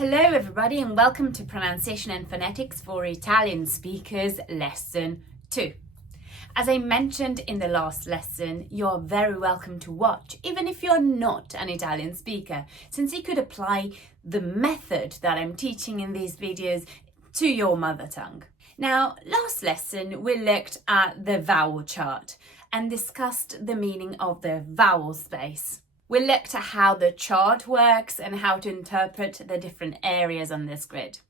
Hello everybody and welcome to Pronunciation and Phonetics for Italian Speakers Lesson 2. As I mentioned in the last lesson, you're very welcome to watch, even if you're not an Italian speaker, since you could apply the method that I'm teaching in these videos to your mother tongue. Now, last lesson we looked at the vowel chart and discussed the meaning of the vowel space. We looked at how the chart works and how to interpret the different areas on this grid.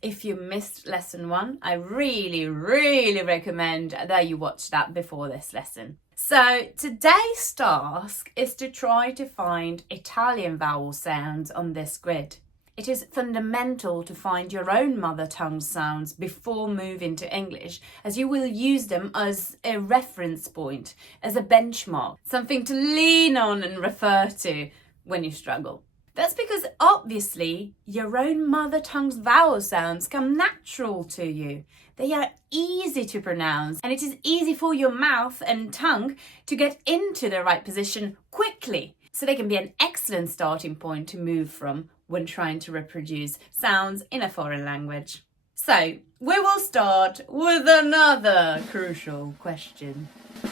If you missed lesson 1, I really recommend that you watch that before this lesson. So today's task is to try to find Italian vowel sounds on this grid. It is fundamental to find your own mother tongue sounds before moving to English, as you will use them as a reference point, as a benchmark, something to lean on and refer to when you struggle. That's because obviously your own mother tongue's vowel sounds come natural to you. They are easy to pronounce and it is easy for your mouth and tongue to get into the right position quickly. So they can be an excellent starting point to move from when trying to reproduce sounds in a foreign language. So we will start with another crucial question.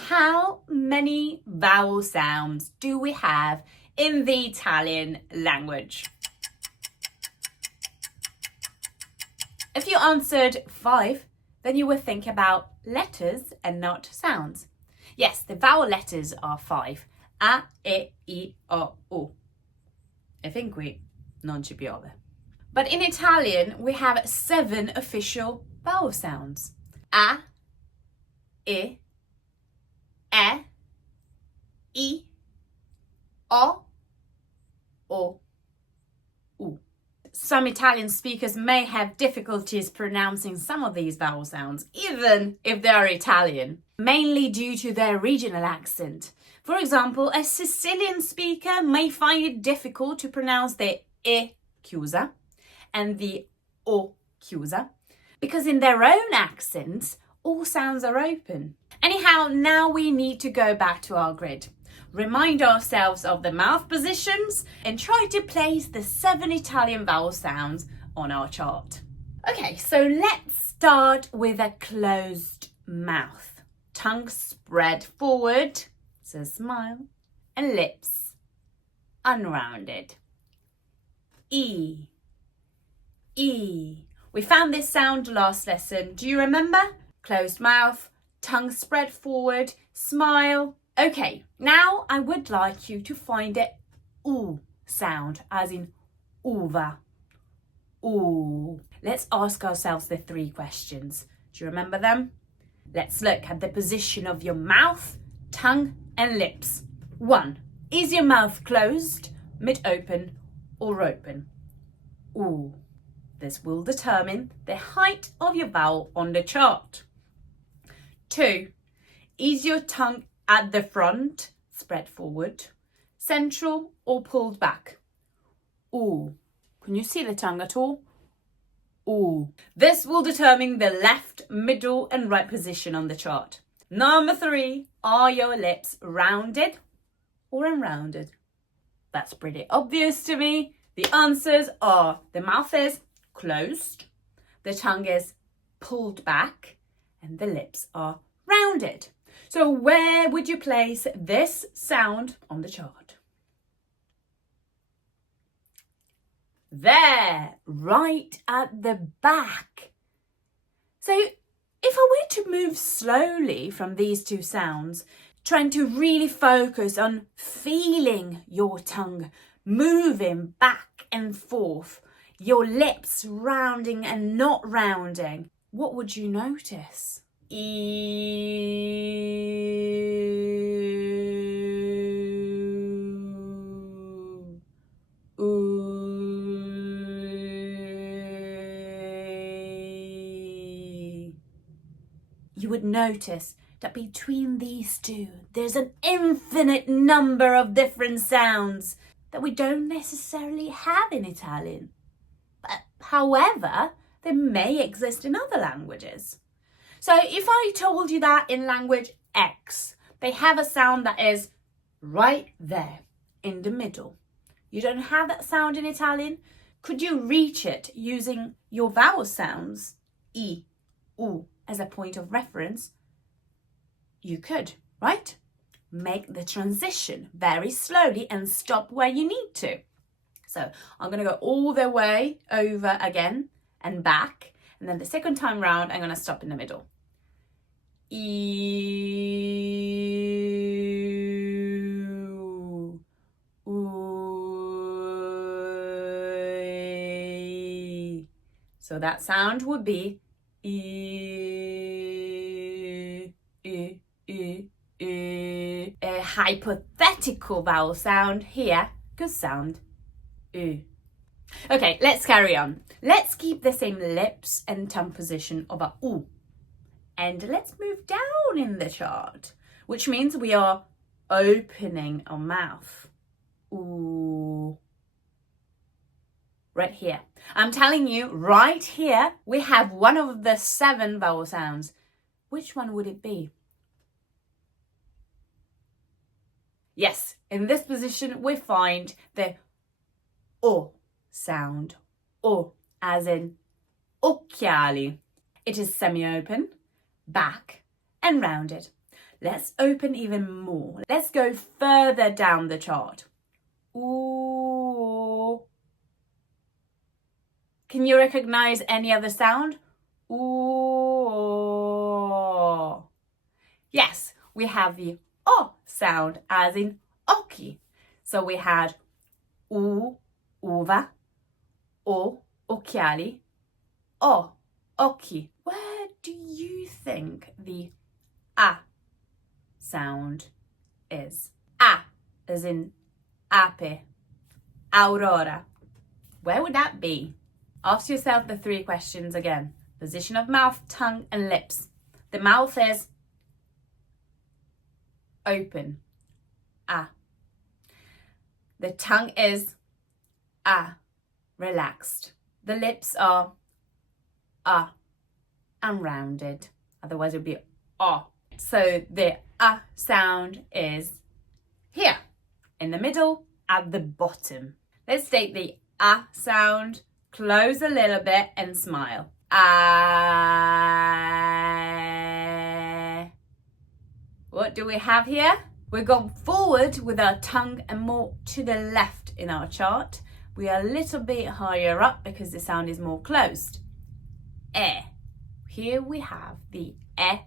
How many vowel sounds do we have in the Italian language? If you answered 5, then you will think about letters and not sounds. Yes, the vowel letters are 5. A, E, I, O, U. E fin qui non ci piove. But in Italian, we have 7 official vowel sounds. A, E, I, O, U. Some Italian speakers may have difficulties pronouncing some of these vowel sounds, even if they are Italian, mainly due to their regional accent. For example, a Sicilian speaker may find it difficult to pronounce the E chiusa and the O chiusa, because in their own accents, all sounds are open. Anyhow, now we need to go back to our grid. Remind ourselves of the mouth positions and try to place the 7 Italian vowel sounds on our chart. Okay, so let's start with a closed mouth. Tongue spread forward, so smile, and lips unrounded. E. We found this sound last lesson. Do you remember? Closed mouth, tongue spread forward, smile. Okay, now I would like you to find a U sound, as in uva. Ooh. Let's ask ourselves the 3 questions. Do you remember them? Let's look at the position of your mouth, tongue, and lips. 1. Is your mouth closed, mid-open, or open? Ooh. This will determine the height of your vowel on the chart. 2. Is your tongue at the front, spread forward, central, or pulled back? Ooh. Can you see the tongue at all? Ooh. This will determine the left, middle, and right position on the chart. Number 3, are your lips rounded or unrounded? That's pretty obvious to me. The answers are the mouth is closed, the tongue is pulled back, and the lips are rounded. So where would you place this sound on the chart? There, right at the back. So if I were to move slowly from these 2 sounds, trying to really focus on feeling your tongue moving back and forth, your lips rounding and not rounding, what would you notice? You would notice that between these 2, there's an infinite number of different sounds that we don't necessarily have in Italian. But however, they may exist in other languages. So if I told you that in language X, they have a sound that is right there in the middle. You don't have that sound in Italian. Could you reach it using your vowel sounds, I, U, as a point of reference? You could, right? Make the transition very slowly and stop where you need to. So I'm going to go all the way over again and back. And then the second time round, I'm going to stop in the middle. Ew. Ooh. So that sound would be e, e, e, e. A hypothetical vowel sound here could sound u. Okay, let's carry on. Let's keep the same lips and tongue position of a u. And let's move down in the chart, which means we are opening our mouth. Ooh. Right here. I'm telling you, right here, we have one of the 7 vowel sounds. Which one would it be? Yes, in this position, we find the O sound. O, as in occhiali. It is semi-open, back, and rounded. Let's open even more. Let's go further down the chart. Ooh. Can you recognize any other sound? Ooh. Yes, we have the O sound, as in occhi. So we had U, uva, O, occhiali, O, occhi. Where do you think the A sound is? A, as in ape, aurora. Where would that be? Ask yourself the 3 questions again. Position of mouth, tongue, and lips. The mouth is open, A. The tongue is A, relaxed. The lips are A and rounded. Otherwise it would be O. So the A sound is here, in the middle, at the bottom. Let's take the A sound, close a little bit and smile. What do we have here? We've gone forward with our tongue and more to the left in our chart. We are a little bit higher up because the sound is more closed. E. Here we have the E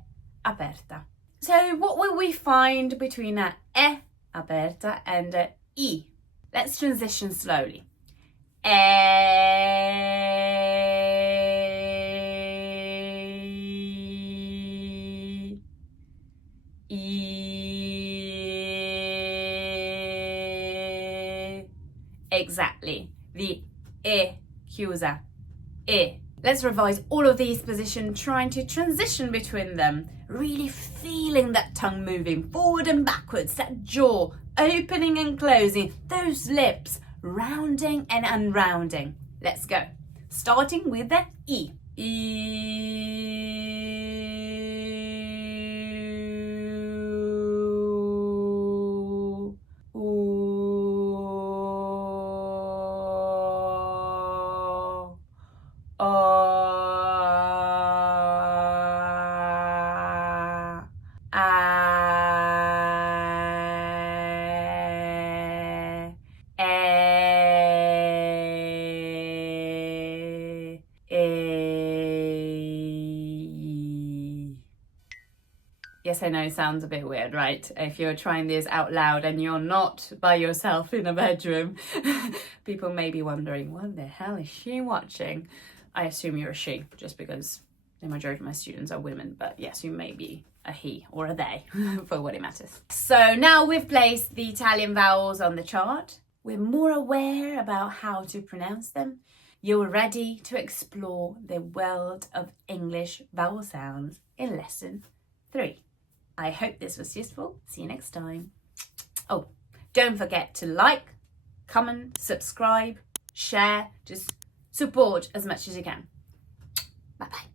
aperta. So what will we find between a E aperta and a I? Let's transition slowly. E. Exactly. The E chiusa. E. Let's revise all of these positions, trying to transition between them. Really feeling that tongue moving forward and backwards, that jaw opening and closing, those lips rounding and unrounding. Let's go. Starting with the E. Yes, I know, sounds a bit weird, right? If you're trying this out loud and you're not by yourself in a bedroom, people may be wondering, what the hell is she watching? I assume you're a she, just because the majority of my students are women, but yes, you may be a he or a they, for what it matters. So now we've placed the Italian vowels on the chart. We're more aware about how to pronounce them. You're ready to explore the world of English vowel sounds in lesson 3. I hope this was useful. See you next time. Oh, don't forget to like, comment, subscribe, share, just support as much as you can. Bye-bye.